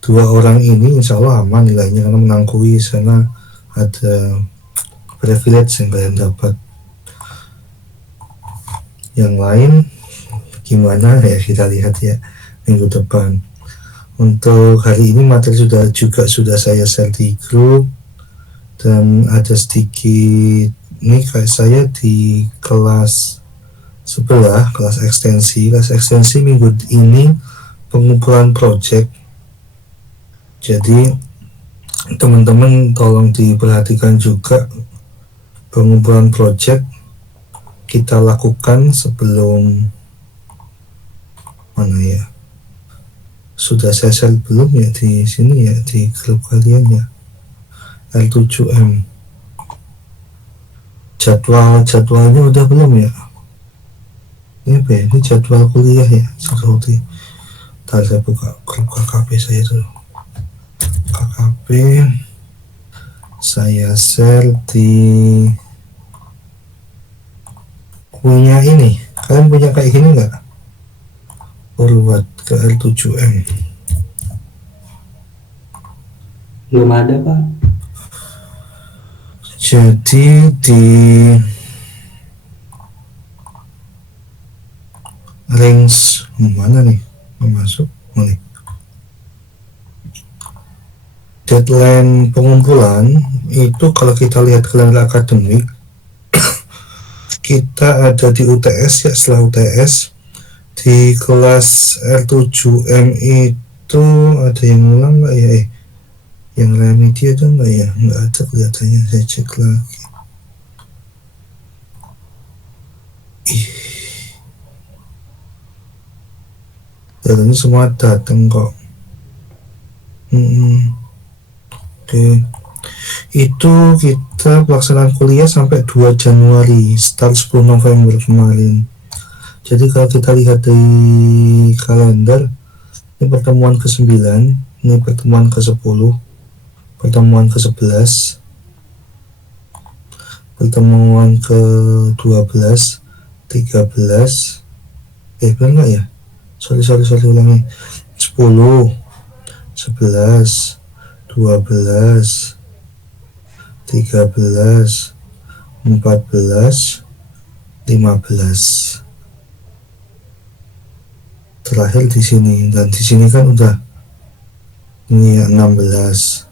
dua orang ini insya Allah aman nilainya karena menang kuis, sana ada privilege yang kalian dapat. Yang lain gimana ya, kita lihat ya minggu depan. Untuk hari ini materi sudah saya share di grup, dan ada sedikit ini kayak saya di kelas sebelah, kelas ekstensi minggu ini pengumpulan project. Jadi teman-teman tolong diperhatikan juga, pengumpulan project kita lakukan sebelum mana ya, sudah saya share belum ya di sini ya, di grup kalian ya, L7M. Jadwalnya udah belum ya? Ini apa ya? Ini jadwal kuliah ya, seperti. Ntar saya buka grup KKP saya dulu. KKP saya share di punya ini. Kalian punya kayak gini nggak? Forward ke L7M. Belum ada, Pak. Jadi di range mana nih masuk? Oh, nih. Deadline pengumpulan itu kalau kita lihat kalender akademik, kita ada di UTS ya, setelah UTS di kelas R7M itu ada yang ulang nggak ya? Yang remedi ada nggak ya? Nggak ada kelihatannya, saya cek lagi. Datanya semua datang kok. Oke. Itu kita pelaksanaan kuliah sampai 2 Januari, start 10 November kemarin. Jadi kalau kita lihat di kalender, ini pertemuan ke-9, ini pertemuan ke-10, pertemuan ke-11, pertemuan ke-12, 13, benar nggak ya? Sorry ulangi. 10, 11, 12, 13, 14, 15. Terakhir di sini, dan di sini kan udah ini 16.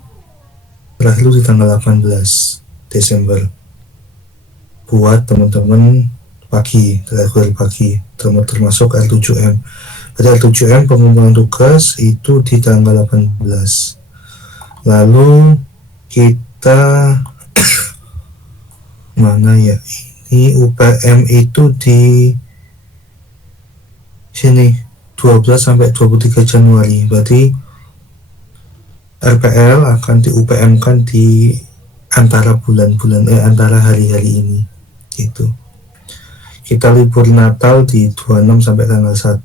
Terakhir di tanggal 18 Desember. Buat teman-teman pagi, terakhir pagi, termasuk R7M. Pada R7M pengumpulan tugas itu di tanggal 18. Lalu kita mana ya, ini UPM itu di sini 12 sampai 23 Januari. Berarti RPL akan di UPM kan di antara antara hari-hari ini gitu. Kita libur Natal di 26 sampai tanggal 1.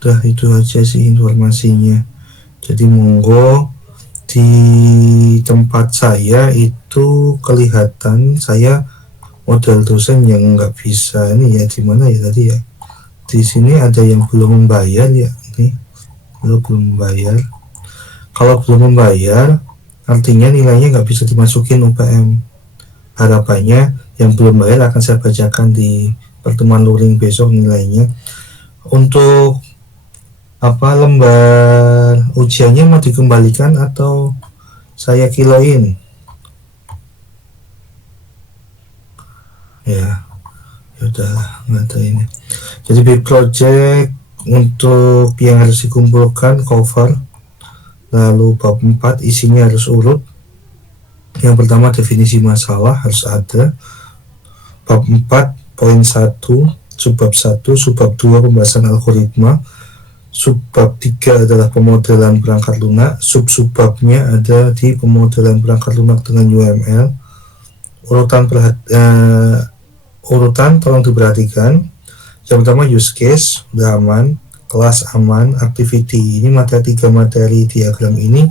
Udah itu aja sih informasinya. Jadi monggo di tempat saya itu kelihatan saya model dosen yang nggak bisa ini ya, di mana ya tadi ya, di sini ada yang belum membayar ya, nih belum membayar. Kalau belum membayar artinya nilainya nggak bisa dimasukin UPM. Harapannya yang belum bayar akan saya bacakan di pertemuan luring besok nilainya. Untuk lembar ujiannya mau dikembalikan atau saya kiloin ya? Udahlah, nggak ada ini. Jadi big project untuk yang harus dikumpulkan cover, lalu bab 4 isinya harus urut. Yang pertama definisi masalah harus ada, bab 4 poin 1 subbab 1, subbab 2 pembahasan algoritma, subbab 3 adalah pemodelan perangkat lunak, subbabnya ada di pemodelan perangkat lunak dengan UML. Urutan tolong diperhatikan. Yang pertama use case udah aman, kelas aman, activity ini materi 3 materi diagram ini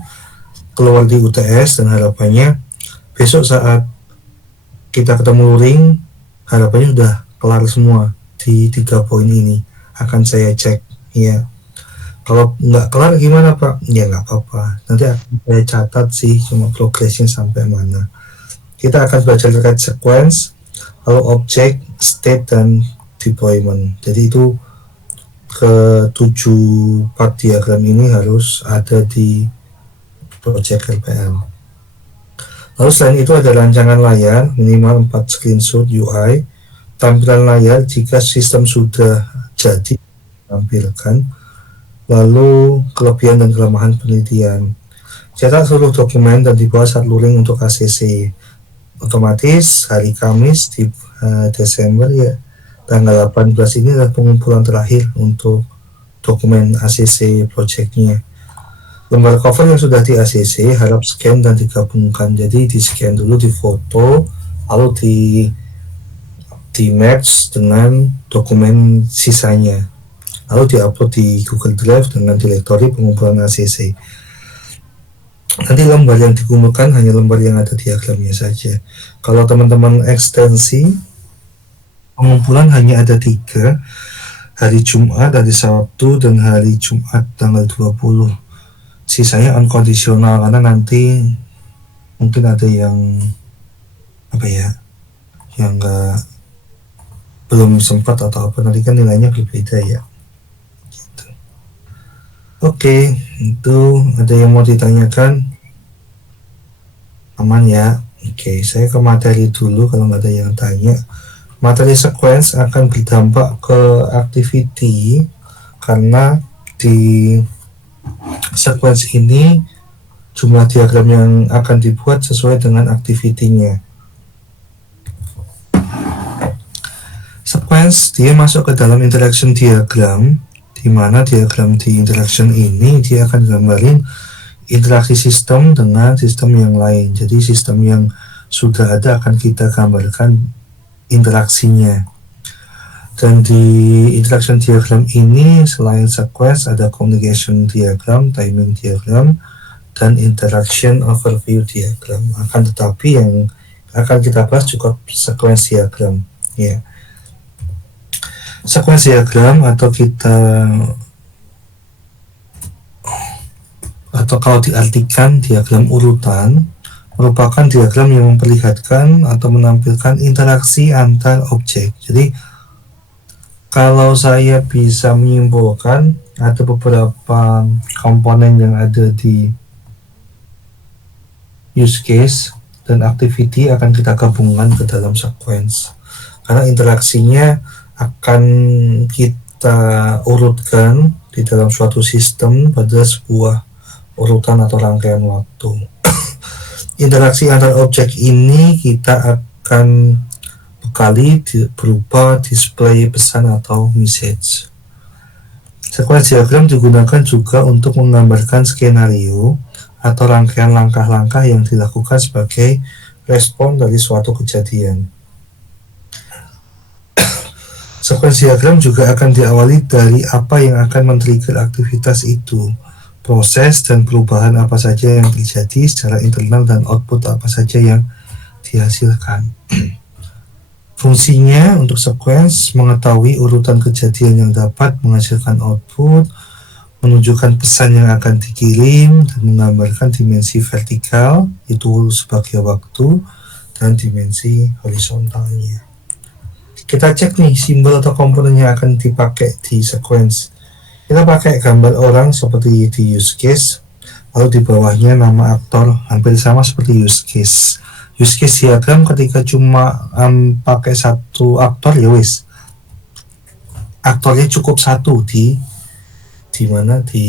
keluar di UTS, dan harapannya besok saat kita ketemu luring harapannya udah kelar semua di 3 poin ini. Akan saya cek ya. Kalau nggak kelar gimana Pak? Ya nggak apa-apa. Nanti akan saya catat sih cuma progresnya sampai mana. Kita akan belajar terkait sequence, lalu object, state, dan deployment. Jadi itu ketujuh part diagram ini harus ada di project LPM. Lalu selain itu ada rancangan layar minimal 4 screenshot UI, tampilan layar jika sistem sudah jadi tampilkan, lalu kelebihan dan kelemahan penelitian. Cetak seluruh dokumen dan dibawa saat luring untuk ACC. Otomatis hari Kamis di Desember ya tanggal 18 ini adalah pengumpulan terakhir untuk dokumen ACC projectnya. Lembar cover yang sudah di ACC harap scan dan digabungkan. Jadi di scan dulu, di foto, lalu di match dengan dokumen sisanya, lalu diupload di Google Drive dengan direktori pengumpulan ACC. Nanti lembar yang dikumpulkan hanya lembar yang ada diagramnya saja. Kalau teman-teman ekstensi, pengumpulan hanya ada 3, hari Jumat, hari Sabtu, dan hari Jumat tanggal 20. Sisanya unconditional karena nanti mungkin ada yang yang belum sempat atau apa, nanti kan nilainya berbeda ya gitu. Oke, itu ada yang mau ditanyakan? Aman ya? Oke, saya ke materi dulu kalau nggak ada yang tanya. Materi sequence akan berdampak ke activity karena di sequence ini jumlah diagram yang akan dibuat sesuai dengan activity-nya. Sequence dia masuk ke dalam interaction diagram, di mana diagram di interaction ini dia akan gambarin interaksi sistem dengan sistem yang lain. Jadi sistem yang sudah ada akan kita gambarkan interaksinya. Dan di interaction diagram ini selain sequence ada communication diagram, timing diagram, dan interaction overview diagram. Akan tetapi yang akan kita bahas juga sequence diagram ya. Sequence diagram atau kalau diartikan diagram urutan merupakan diagram yang memperlihatkan atau menampilkan interaksi antar objek. Jadi kalau saya bisa menyimpulkan ada beberapa komponen yang ada di use case dan activity akan kita gabungkan ke dalam sequence karena interaksinya akan kita urutkan di dalam suatu sistem pada sebuah urutan atau rangkaian waktu. Interaksi antar objek ini kita akan bekali berupa display pesan atau message. Sequence diagram digunakan juga untuk menggambarkan skenario atau rangkaian langkah-langkah yang dilakukan sebagai respon dari suatu kejadian. Sequence diagram juga akan diawali dari apa yang akan men-trigger aktivitas itu, proses dan perubahan apa saja yang terjadi secara internal dan output apa saja yang dihasilkan. Fungsinya untuk sequence mengetahui urutan kejadian yang dapat menghasilkan output, menunjukkan pesan yang akan dikirim, dan menggambarkan dimensi vertikal, itu sebagai waktu, dan dimensi horizontalnya. Kita cek nih simbol atau komponen yang akan dipakai di sequence. Kita pakai gambar orang seperti di use case, lalu di bawahnya nama aktor hampir sama seperti use case. Use case diagram ketika cuma pakai satu aktor ya wis, aktornya cukup satu di mana di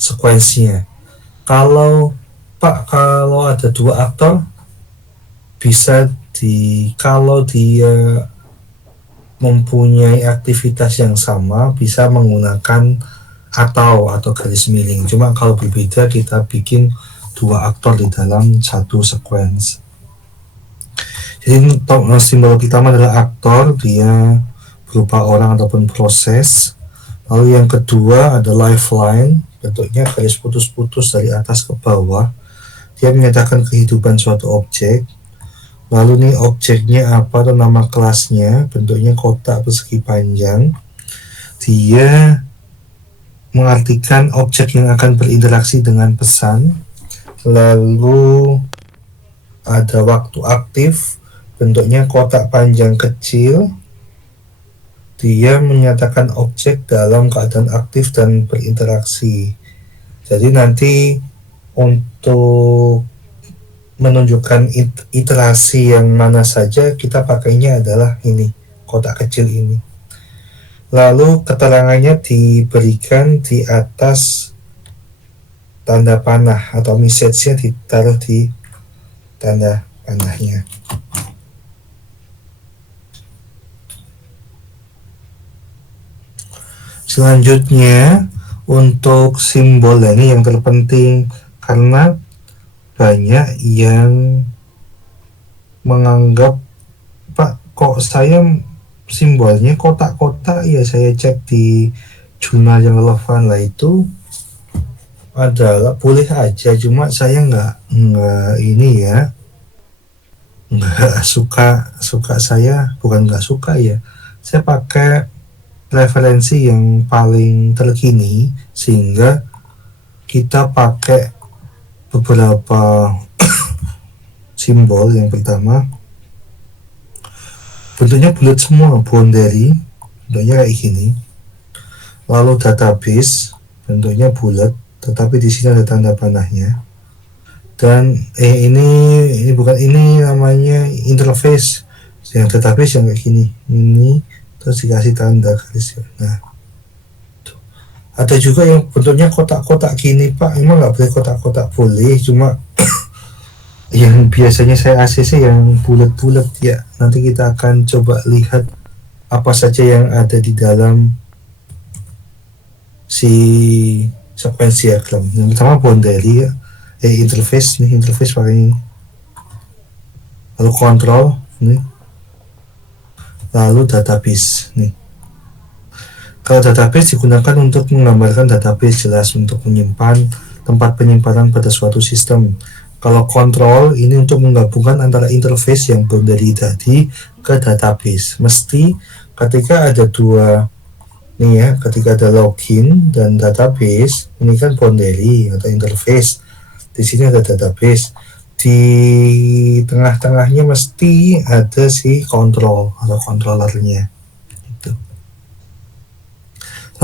sequence-nya. Kalau ada 2 aktor bisa kalau dia mempunyai aktivitas yang sama bisa menggunakan atau garis miring. Cuma kalau berbeda kita bikin 2 aktor di dalam satu sequence. Jadi simbol utama adalah aktor, dia berupa orang ataupun proses. Lalu yang kedua ada lifeline, bentuknya garis putus-putus dari atas ke bawah. Dia menyatakan kehidupan suatu objek. Lalu nih objeknya apa atau nama kelasnya, bentuknya kotak persegi panjang. Dia mengartikan objek yang akan berinteraksi dengan pesan. Lalu ada waktu aktif, bentuknya kotak panjang kecil. Dia menyatakan objek dalam keadaan aktif dan berinteraksi. Jadi nanti untuk menunjukkan iterasi yang mana saja, kita pakainya adalah ini, kotak kecil ini. Lalu keterangannya diberikan di atas tanda panah atau message-nya ditaruh di tanda panahnya. Selanjutnya untuk simbol, ini yang terpenting karena banyak yang menganggap, Pak, kok saya simbolnya kotak-kotak ya, saya cek di jurnal yang relevan lah, itu adalah boleh aja, cuma saya nggak ini ya, nggak suka saya bukan nggak suka ya, saya pakai referensi yang paling terkini sehingga kita pakai beberapa simbol. Yang pertama bentuknya bulat semua, boundary bentuknya kayak gini. Lalu database bentuknya bulat tetapi di sini ada tanda panahnya. Dan ini bukan, ini namanya interface. Yang database yang kayak gini, ini terus dikasih tanda garis. Nah, tuh. Ada juga yang bentuknya kotak-kotak gini, Pak, emang nggak boleh kotak-kotak? Boleh, cuma yang biasanya saya ACC yang bulat-bulat ya. Nanti kita akan coba lihat apa saja yang ada di dalam si sequence diagram. Yang pertama boundary ya, interface nih, interface pakai ini. Lalu control nih. Lalu database nih. Kalau database digunakan untuk menggambarkan database, jelas untuk menyimpan tempat penyimpanan pada suatu sistem. Kalau control ini untuk menggabungkan antara interface yang boundary tadi ke database. Mesti ketika ada dua nih ya, ketika ada login dan database, ini kan boundary atau interface. Di sini ada database. Di tengah-tengahnya mesti ada si control atau controllernya gitu.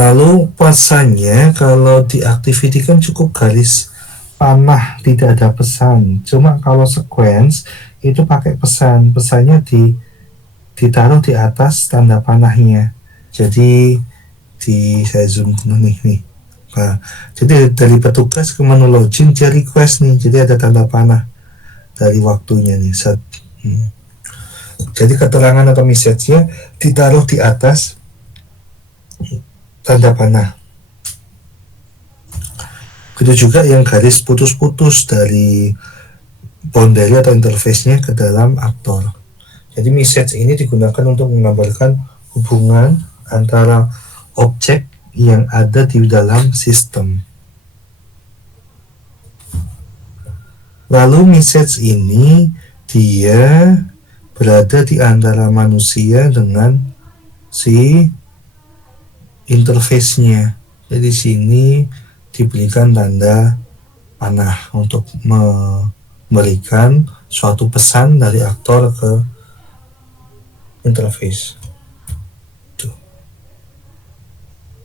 Lalu pesannya kalau di activity kan cukup garis panah, tidak ada pesan. Cuma kalau sequence itu pakai pesan, pesannya ditaruh di atas tanda panahnya. Jadi saya zoom nih. Nah, jadi dari petugas ke menu login dia request nih, jadi ada tanda panah dari waktunya nih. Jadi keterangan atau message-nya ditaruh di atas tanda panah. Begitu juga yang garis putus-putus dari boundary atau interface-nya ke dalam aktor. Jadi message ini digunakan untuk menggambarkan hubungan antara objek yang ada di dalam sistem. Lalu message ini dia berada di antara manusia dengan si interface-nya. Jadi sini diberikan tanda panah untuk memberikan suatu pesan dari aktor ke interface. Tuh.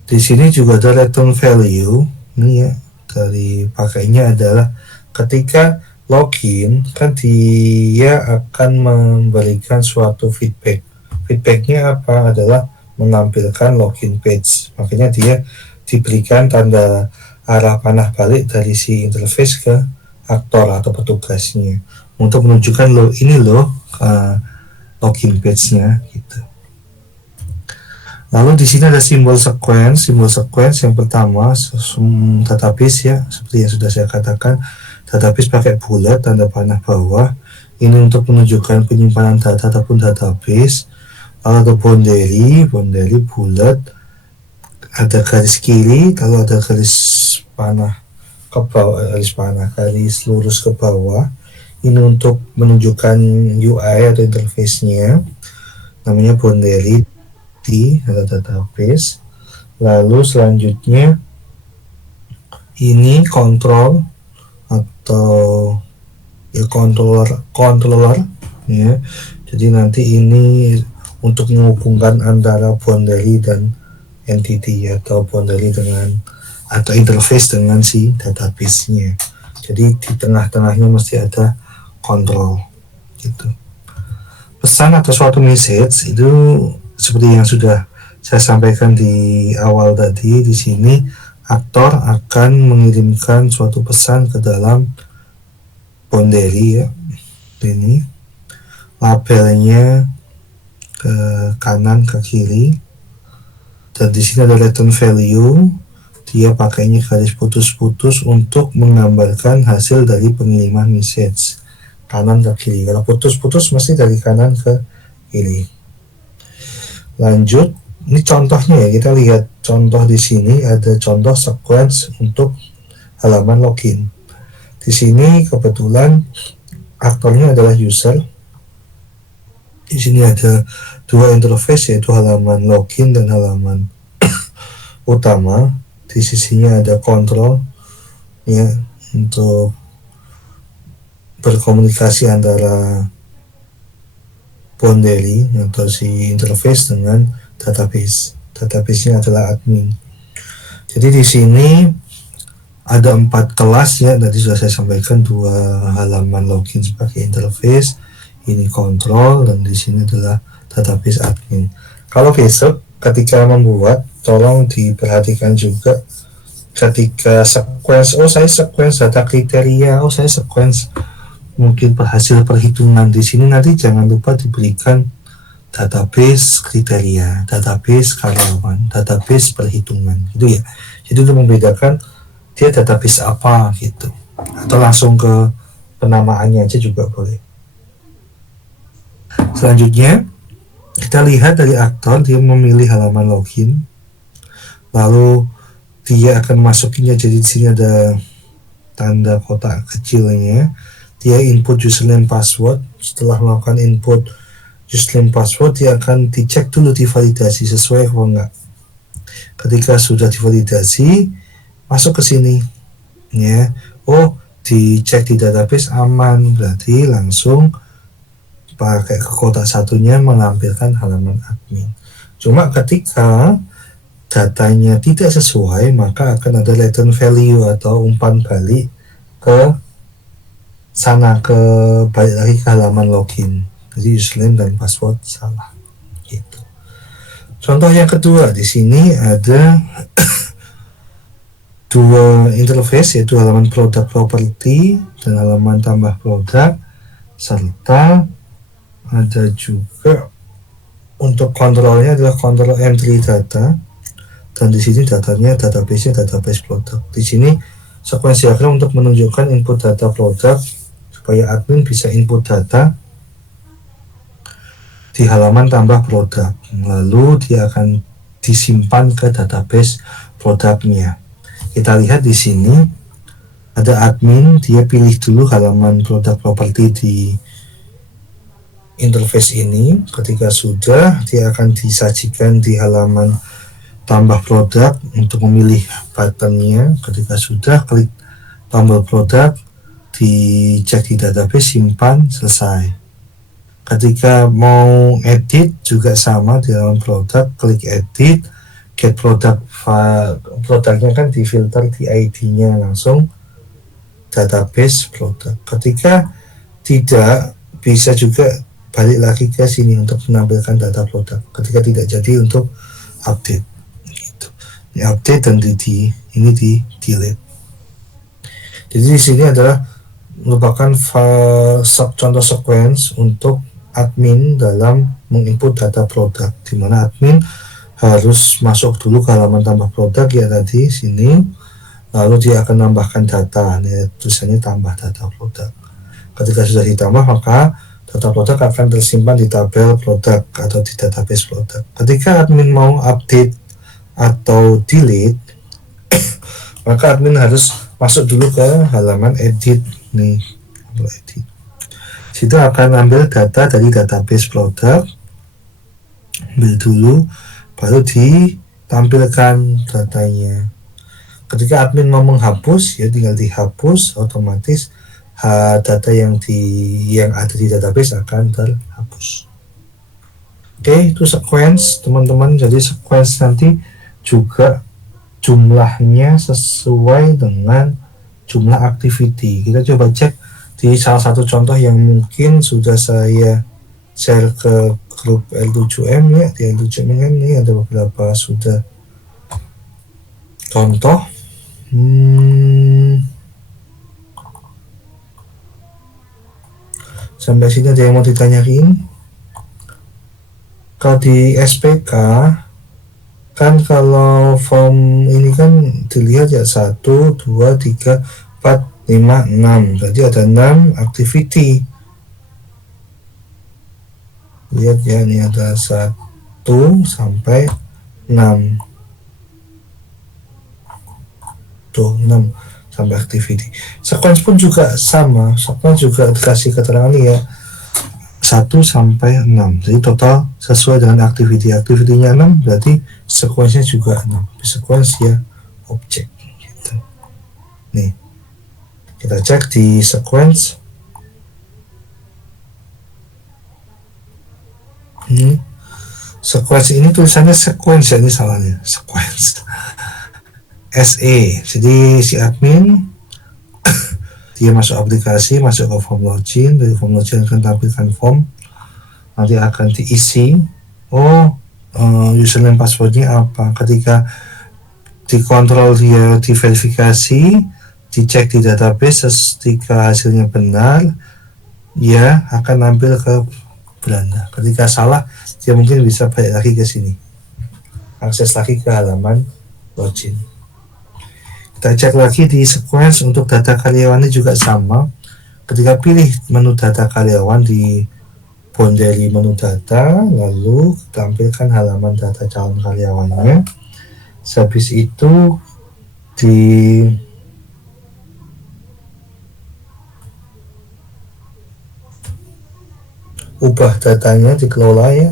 Di sini juga ada return value. Ini ya, dari pakainya adalah ketika login kan dia akan memberikan suatu feedback. Feedbacknya apa? Adalah menampilkan login page. Makanya dia diberikan tanda arah panah balik dari si interface ke aktor atau petugasnya untuk menunjukkan ini login page-nya gitu. Lalu di sini ada simbol sequence. Simbol sequence yang pertama database ya, seperti yang sudah saya katakan. Database pakai bulat tanda panah bawah. Ini untuk menunjukkan penyimpanan data ataupun database. Lalu ada boundary bulat. Ada garis kiri, kalau ada garis panah ke bawah, garis lurus ke bawah. Ini untuk menunjukkan UI atau interface-nya. Namanya boundary, ada database. Lalu selanjutnya ini kontrol atau ya controller ya. Jadi nanti ini untuk menghubungkan antara boundary dan entity atau boundary dengan atau interface dengan si database-nya. Jadi di tengah-tengahnya mesti ada kontrol gitu. Pesan atau suatu message itu seperti yang sudah saya sampaikan di awal tadi, di sini aktor akan mengirimkan suatu pesan ke dalam boundary ya. Ini labelnya ke kanan ke kiri, dan di sini ada return value. Dia pakainya garis putus-putus untuk menggambarkan hasil dari pengiriman message kanan ke kiri. Kalau putus-putus mesti dari kanan ke kiri. Lanjut, ini contohnya ya, kita lihat contoh di sini ada contoh sequence untuk halaman login. Di sini kebetulan aktornya adalah user. Di sini ada dua interface, yaitu halaman login dan halaman utama. Di sisinya ada kontrol ya untuk berkomunikasi antara boundary atau si interface dengan database. Database-nya adalah admin. Jadi di sini ada 4 kelas ya, tadi sudah saya sampaikan, 2 halaman login sebagai interface, ini kontrol, dan di sini adalah database admin. Kalau besok ketika membuat, tolong diperhatikan juga ketika sequence, saya sequence data kriteria, saya sequence mungkin hasil perhitungan. Di sini nanti jangan lupa diberikan database kriteria, database karyawan, database perhitungan gitu ya. Jadi untuk membedakan dia database apa gitu, atau langsung ke penamaannya aja juga boleh. Selanjutnya kita lihat dari aktor, dia memilih halaman login, lalu dia akan masukinnya. Jadi di sini ada tanda kotak kecilnya. Dia input username password. Setelah melakukan input username password, dia akan dicek dulu, divalidasi sesuai atau enggak. Ketika sudah divalidasi, masuk ke sini ya. Dicek di database aman, berarti langsung pakai ke kotak satunya menampilkan halaman admin. Cuma ketika datanya tidak sesuai, maka akan ada return value atau umpan balik ke sana, balik lagi ke halaman login. Jadi username dan password salah gitu. Contoh yang kedua, di sini ada 2 interface, yaitu halaman product property dan halaman tambah produk, serta ada juga untuk kontrolnya adalah kontrol entry data, dan di sini datanya database-nya database product. Di sini sequence diagram untuk menunjukkan input data produk supaya admin bisa input data di halaman tambah produk, lalu dia akan disimpan ke database produknya. Kita lihat di sini ada admin, dia pilih dulu halaman produk property di interface ini. Ketika sudah, dia akan disajikan di halaman tambah produk untuk memilih buttonnya. Ketika sudah, klik tombol produk, dicek di database, simpan, selesai. Ketika mau edit juga sama, di halaman produk, klik edit, get product, produknya kan difilter di ID-nya, langsung database produk. Ketika tidak, bisa juga balik lagi ke sini untuk menampilkan data produk. Ketika tidak jadi, untuk update gitu. Ini update dan ini di delete. Jadi di sini adalah merupakan contoh sequence untuk admin dalam menginput data produk, di mana admin harus masuk dulu ke halaman tambah produk ya tadi sini, lalu dia akan menambahkan data, ya, tulisannya tambah data produk. Ketika sudah ditambah, maka data produk akan tersimpan di tabel produk atau di database produk. Ketika admin mau update atau delete, maka admin harus masuk dulu ke halaman edit nih, edit. Situ akan ambil data dari database produk, ambil dulu, baru ditampilkan datanya. Ketika admin mau menghapus, ya tinggal dihapus, otomatis data yang ada di database akan terhapus. Oke, itu sequence teman-teman. Jadi sequence nanti juga jumlahnya sesuai dengan jumlah activity. Kita coba cek di salah satu contoh yang mungkin sudah saya share ke grup L7M ya. Di L7M ini ada beberapa sudah contoh. Sampai sini ada yang mau ditanyain? Kalau di SPK kan kalau form ini kan dilihat ya 1, 2, 3, 4, 5, 6. Berarti ada 6 activity. Lihat ya, ini ada 1 sampai 6. Tuh 6 sampai activity. Sequence pun juga sama. Sequence juga dikasih keterangan ya 1 sampai 6. Jadi total sesuai dengan activity. Activity-nya 6 berarti sequence-nya juga 6. Sequence ya objek gitu. Nih. Kita cek di sequence. Sequence ini tulisannya sequence ya, ini salahnya. Sequence. SE. Jadi si admin dia masuk aplikasi, masuk ke form login, dari form login akan tampilkan form, nanti akan diisi, username passwordnya apa. Ketika dikontrol dia diverifikasi, dicek di database, ketika hasilnya benar, ya akan nampil ke Belanda. Ketika salah, dia mungkin bisa balik lagi ke sini, akses lagi ke halaman login. Kita cek lagi di sequence untuk data karyawannya juga sama. Ketika pilih menu data karyawan di boundary menu data, lalu tampilkan halaman data calon karyawannya. Habis itu di ubah datanya, dikelola ya.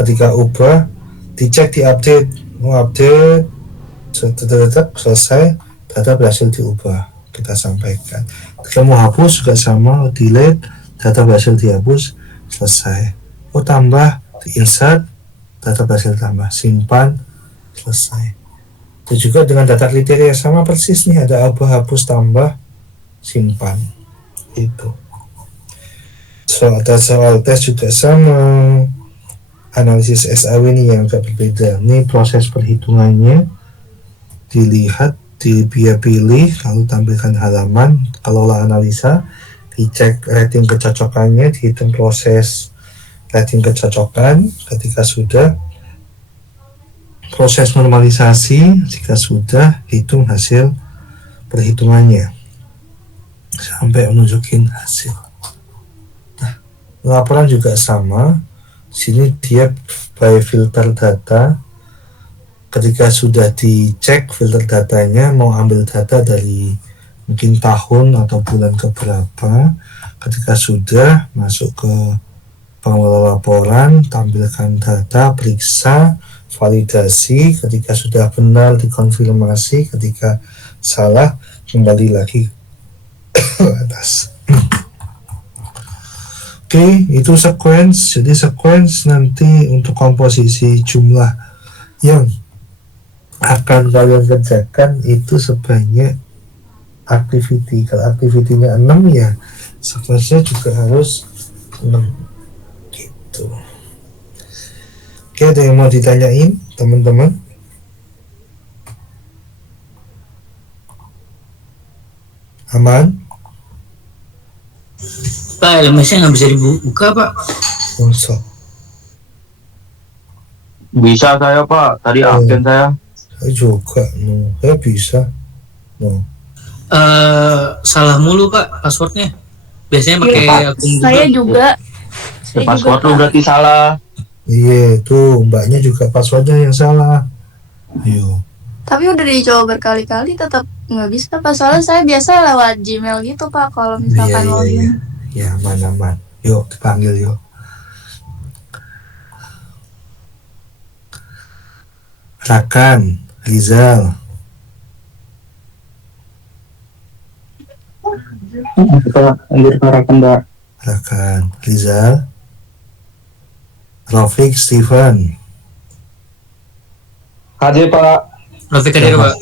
Ketika ubah, dicek di update, update, selesai, data berhasil diubah, kita sampaikan. Ketika mau hapus juga sama, delete, data berhasil dihapus, selesai. Tambah, di insert, data berhasil tambah, simpan, selesai. Itu juga dengan data kriteria sama persis nih, ada ubah, hapus, tambah, simpan. Itu. Soal tes juga sama. Analisis SAW ini yang agak berbeda. Ini proses perhitungannya, dilihat, dia pilih, lalu tampilkan halaman, kelola analisa, dicek rating kecocokannya, dihitung proses rating kecocokan. Ketika sudah, proses normalisasi. Jika sudah, hitung hasil perhitungannya sampai menunjukin hasil. Nah, laporan juga sama. Sini dia by filter data. Ketika sudah dicek filter datanya, mau ambil data dari mungkin tahun atau bulan keberapa. Ketika sudah masuk ke pengelola laporan, tampilkan data, periksa, validasi. Ketika sudah benar, dikonfirmasi. Ketika salah, kembali lagi ke atas. Oke, itu sequence. Jadi sequence nanti untuk komposisi jumlah yang akan kalian kerjakan itu sebanyak activity. Kalau activity-nya 6 ya sequence-nya juga harus 6 gitu. Oke, ada yang mau ditanyain teman-teman? Aman? Pak, LMS-nya nggak bisa dibuka, Pak. Masa? Bisa saya Pak, tadi absen saya. Saya juga, saya bisa. Salah mulu Pak passwordnya. Biasanya pakai akun Google. Saya juga. Password lu berarti salah. Iya, tuh mbaknya juga passwordnya yang salah. Ayo. Tapi udah dicoba berkali-kali tetap nggak bisa Pak. Soalnya saya biasa lewat Gmail gitu Pak kalau misalkan login. Ya, aman. Yuk, dipanggil yuk. Rakan, Rizal. Kita lanjut ke Rakenda. Silakan. Rizal, Rafiq, Steven. Hadir Pak. Rafiq hadir Pak.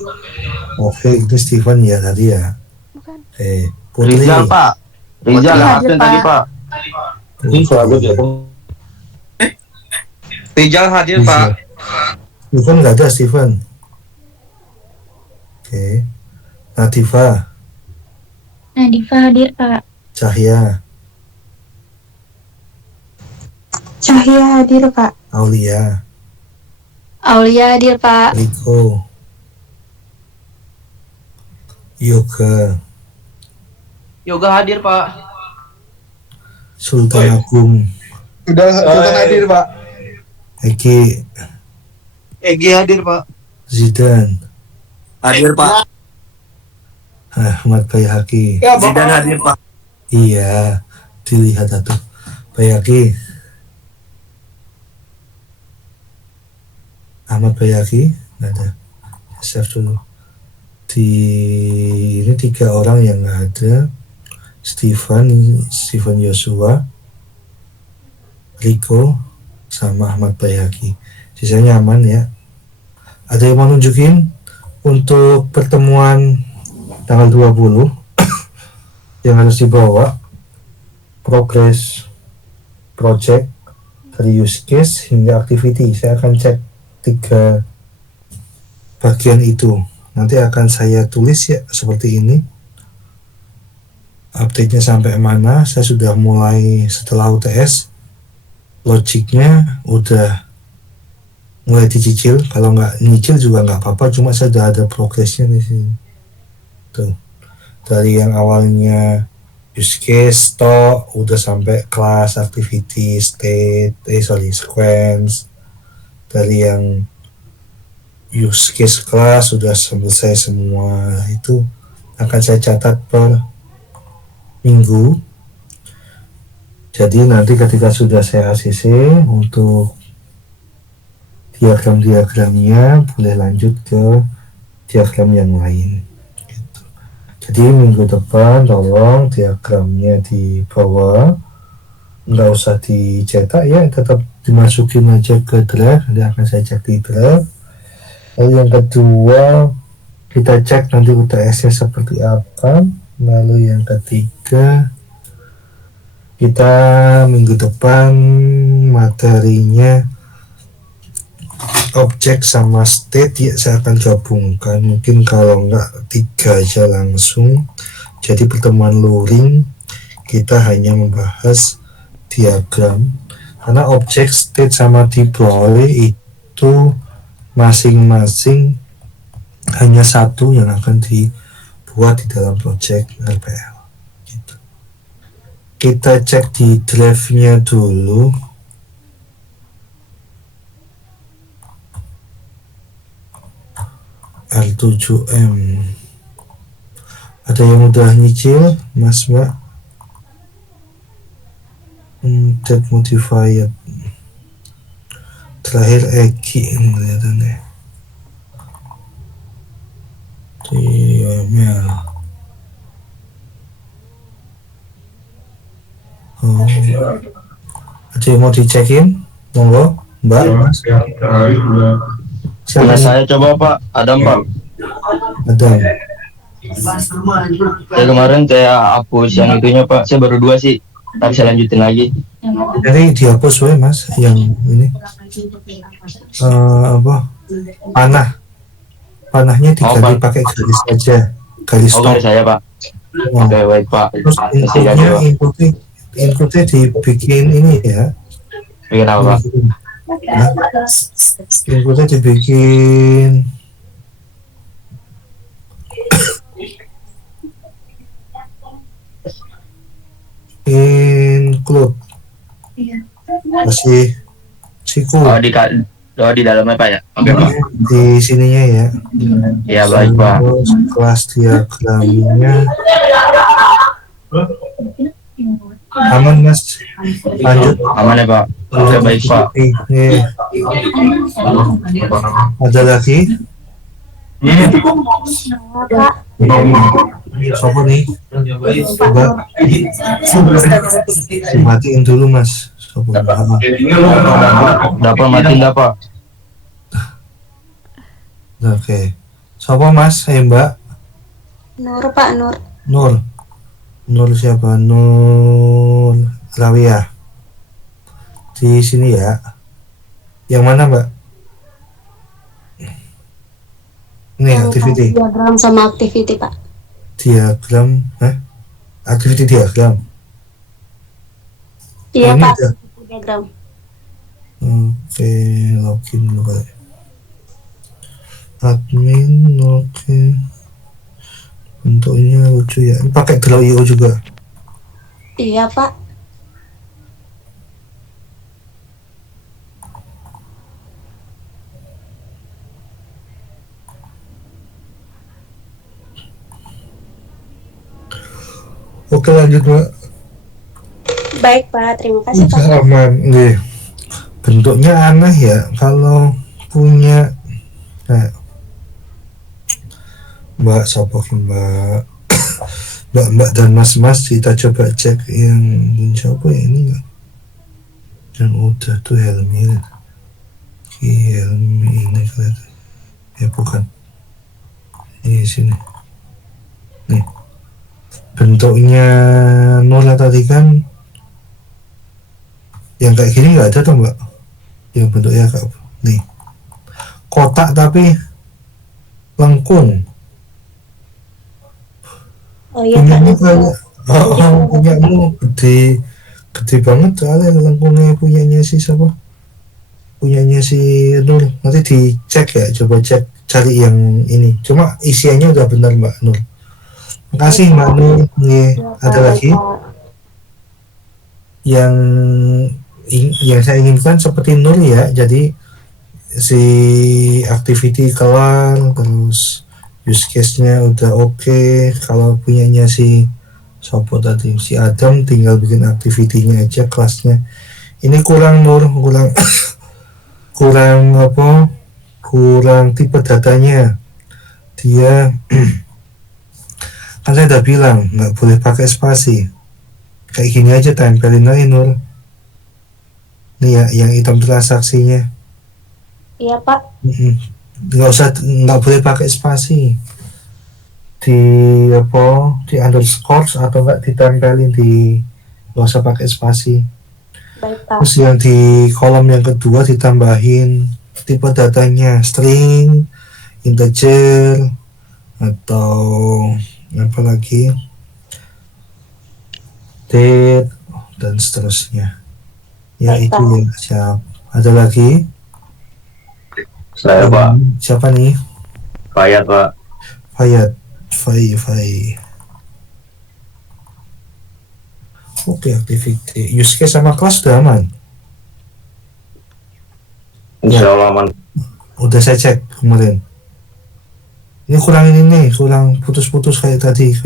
Oke, itu Steven ya tadi ya. Bukan. Putri. Rizal pak. Rizal Putri yang hadir, absen tadi Pak. pak. Rizal hadir Rizal. Pak. Steven nggak ada Steven. Oke. Natifa, Nadifa hadir Pak. Cahya, Cahya hadir Pak. Aulia, Aulia hadir Pak. Riko, Yoga, Yoga hadir Pak. Sultan Agung, Sudah hadir Pak. Eki, Egi hadir Pak. Zidan, Hadir Pak. Ahmad Bayhaki. Zidan hadir Pak. Iya, dilihat atau Bayhaki. Ahmad Bayhaki, nggak ada. Save dulu. Ini 3 orang yang nggak ada. Steven Joshua, Riko, sama Ahmad Bayhaki. Sisanya aman ya. Ada yang mau nunjukin untuk pertemuan tanggal 20 yang harus dibawa progress project dari use case hingga activity. Saya akan cek 3 bagian itu. Nanti akan saya tulis ya seperti ini. Update-nya sampai mana? Saya sudah mulai setelah UTS. Logiknya udah mulai dicicil. Kalau nggak nyicil juga nggak apa-apa. Cuma saya sudah ada progresnya di sini. Tuh. Dari yang awalnya use case, stock, udah sampai kelas, activity, state, sequence. Dari yang use case kelas sudah selesai semua, itu akan saya catat per minggu. Jadi nanti ketika sudah saya ACC untuk diagram-diagramnya boleh lanjut ke diagram yang lain gitu. Jadi minggu depan tolong diagramnya dibawa, nggak usah dicetak ya, tetap dimasukin aja ke drive. Nanti akan saya cek di drive. Lalu yang kedua, kita cek nanti UTS-nya seperti apa. Lalu yang ketiga, kita minggu depan materinya objek sama state ya, saya akan gabungkan. Mungkin kalau enggak 3 aja langsung. Jadi pertemuan luring kita hanya membahas diagram. Karena objek, state sama deploy itu masing-masing hanya satu yang akan dibuat di dalam project RPL gitu. Kita cek di drive-nya dulu. R7M. Ada yang udah nyicil, Mas Mbak? Tab modifier. Terakhir Eki kelihatannya. TML. Oh. Ada yang mau dicekin? Monggo, Mbak. Mas. Punya saya coba pak. Adam pak. Ada. Saya kemarin saya hapus yang itunya pak. Saya baru 2 sih. Tapi saya lanjutin lagi. Jadi dihapus wae Mas yang ini. Apa? Panahnya diganti pakai garis aja. Garis Oh stop. dari saya pak. Oh. Oke baik pak. Terus Kasih kasih pak. inputnya dibikin ini ya. Bikin apa pak? Inputnya dibikin include masih siku Di dalamnya pak ya. Oke pak. di sininya ya. Iya baik pak. Terus kelas diagramnya aman Mas, lanjut. Aman ya pak. Oke baik pak. Ini ada lagi Sopo nih? Coba matiin dulu mas. Sopo? Dapat mati dapat. Oke. Sopo mas? Mbak. Nur Pak Nur. Nur. Nur siapa? Nur Rawiyah. Di sini ya. Yang mana mbak? Ini Yang activity. diagram sama activity Pak. Diagram. Activity diagram. Iya ini Pak. ada. Diagram. Oke, login dulu kali. Admin, oke. Bentuknya lucu ya. Ini pakai Draw.io juga. Iya Pak. Oke lanjut mbak. Baik Pak, terima kasih Pak. Udah aman. Nih. Bentuknya aneh ya. Kalau punya mbak sopokin mbak. Mbak dan mas kita coba cek yang mencoba ya ini nggak? Yang udah tuh Helmi ini kelihatan ya bukan ini sini nih bentuknya Nora tadi kan yang kayak gini nggak ada tuh mbak, yang bentuknya kayak nih kotak tapi lengkung. Oh iya Punyamu Pak. kayak punyamu gede banget soalnya lengkungnya punyanya si siapa? Punyanya si Nur. Nanti dicek ya, coba cek cari yang ini. Cuma isiannya udah benar Mbak Nur. Makasih Mbak Nur. Nih, ada lagi yang saya inginkan seperti Nur ya. Jadi si activity kelar, terus use case-nya udah oke. Kalau punyanya si Sopo tadi, si Adam tinggal bikin activity-nya aja, kelasnya. Ini kurang Nur, kurang apa? Kurang tipe datanya. Dia kan saya udah bilang nggak boleh pakai spasi. Kayak gini aja tempelin aja Nur. Nih ya, yang hitam transaksinya. Iya Pak. Nggak boleh pakai spasi di apa, di underscore atau nggak ditempelin di, nggak usah pakai spasi. Baik Pak. Terus yang di kolom yang kedua ditambahin tipe datanya string, integer, atau apa lagi, date dan seterusnya ya. Baik, Itu Pak. yang siap. Ada lagi? Saya Pak. Siapa nih? Fayat Pak. Fayat. Fai. Oke, activity. Use case sama kelas udah aman. Insya Allah aman. Udah saya cek kemarin. Ini kurang ini nih, kurang putus-putus kayak tadi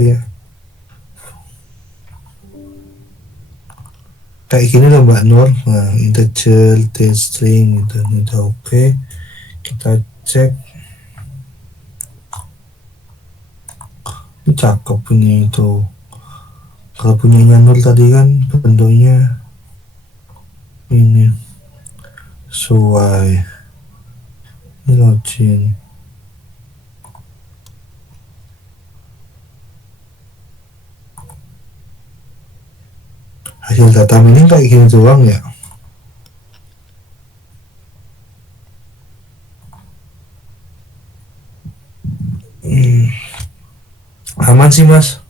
kayak gini loh Mbak Nur. Nah, integer, date, string itu udah oke. Kita cek. Ini cakep punya itu. Kalau punyanya Nur tadi kan bentuknya ini sesuai. Ini login. Hasil data mining kayak gini doang ya. Aman sih mas.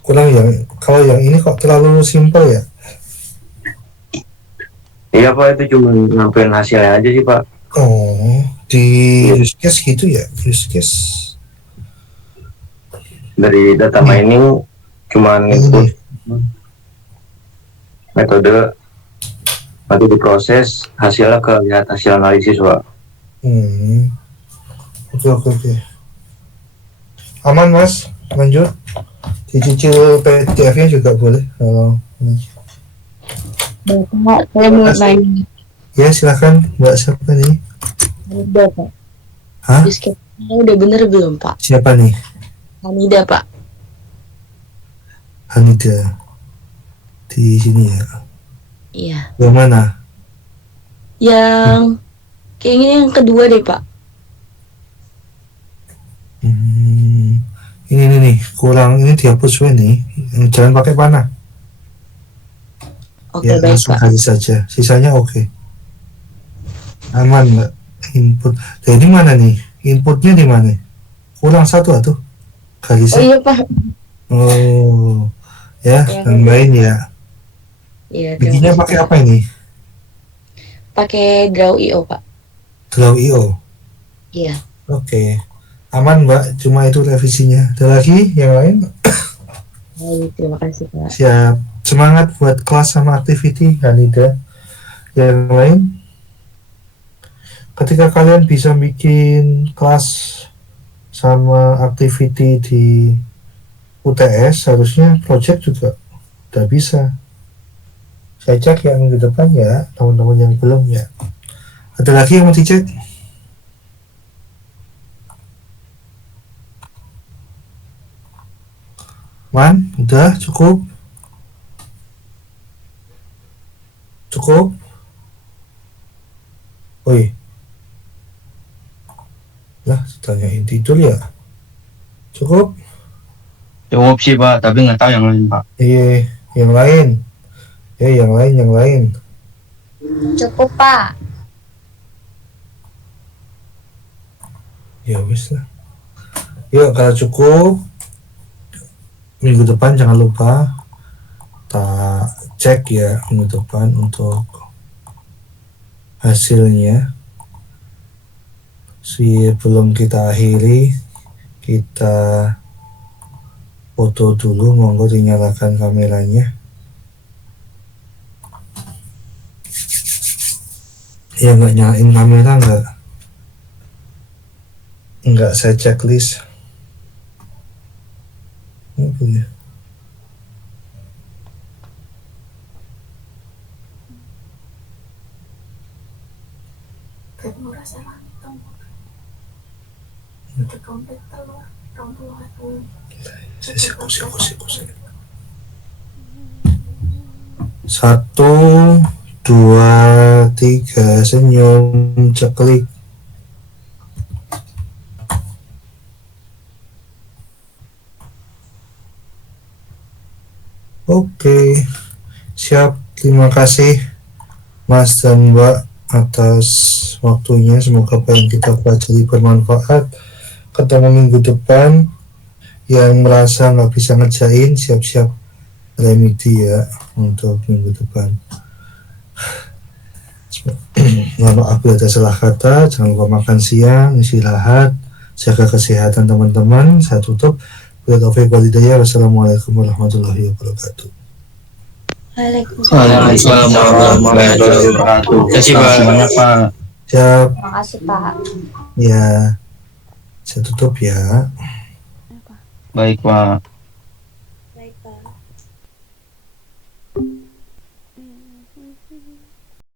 Kurang yang kalau yang ini kok terlalu simpel ya. Iya Pak, itu cuma nampilan hasilnya aja sih Pak. Oh, di use case gitu ya, use case. Dari data mining cuma input metode, nanti diproses, hasilnya ke lihat hasil analisis Pak. Oke. Aman mas, lanjut. Dicicil PDF-nya juga boleh kalau Bapak, saya mau nanya. ya silahkan Mbak siapa nih? Udah Pak. Hah? Use case-nya udah bener belum Pak? Siapa nih? Hamida, Pak. Hanida. Di sini ya. Iya. Yang mana? Yang kayaknya yang kedua deh, Pak. Ini nih, kurang ini dihapus we nih. Jangan pakai panah. Oke, Ya, baik, langsung Pak. kali saja. Sisanya oke. Aman nggak? Input. Nah, ini mana nih? Inputnya di mana? Kurang satu atuh. Kali Oh saja. iya, Pak. Oh, ya, Ya, tambahin ya. Iya, Bikinnya terima pakai kasih, apa ini? Pakai Draw.io, Pak. Draw.io. Iya. Oke. Aman, Mbak. Cuma itu revisinya. Ada lagi yang lain? Baik, terima kasih, Pak. Siap. Semangat buat kelas sama activity, Hanida. Yang lain? Ketika kalian bisa bikin kelas sama activity di UTS, harusnya project juga udah bisa. Saya cek yang minggu depan ya, teman-teman yang belum ya. Ada lagi yang mau dicek? Man, udah cukup? Cukup? Oi. Lah, tanyain tidur ya? Cukup? Cukup sih Pak, tapi nggak tahu yang lain Pak. Iya, yang lain. Yang lain. Cukup, Pak. Ya wis lah. Yuk, kalau cukup, minggu depan jangan lupa tak cek ya minggu depan untuk hasilnya. Sebelum kita akhiri, kita foto dulu, monggo dinyalakan kameranya. Ya nggak nyalain kamera nggak saya checklist. Apa ya? Kusik. 1, 2, 3, senyum, ceklik. Oke, siap. Terima kasih Mas dan Mbak atas waktunya. Semoga apa yang kita pelajari bermanfaat. Ketemu minggu depan. Yang merasa nggak bisa ngerjain, siap-siap remedi ya untuk minggu depan. Mohon maaf bila ada salah kata. Jangan lupa makan siang, istirahat, jaga kesehatan teman-teman. Saya tutup. Wassalamualaikum warahmatullahi wabarakatuh. Waalaikumsalam. Waalaikumsalam warahmatullahi wabarakatuh. Terima kasih, Pak. Semuanya Pak. Siap. Terima kasih, Pak. Ya, saya tutup ya. Baik Pak.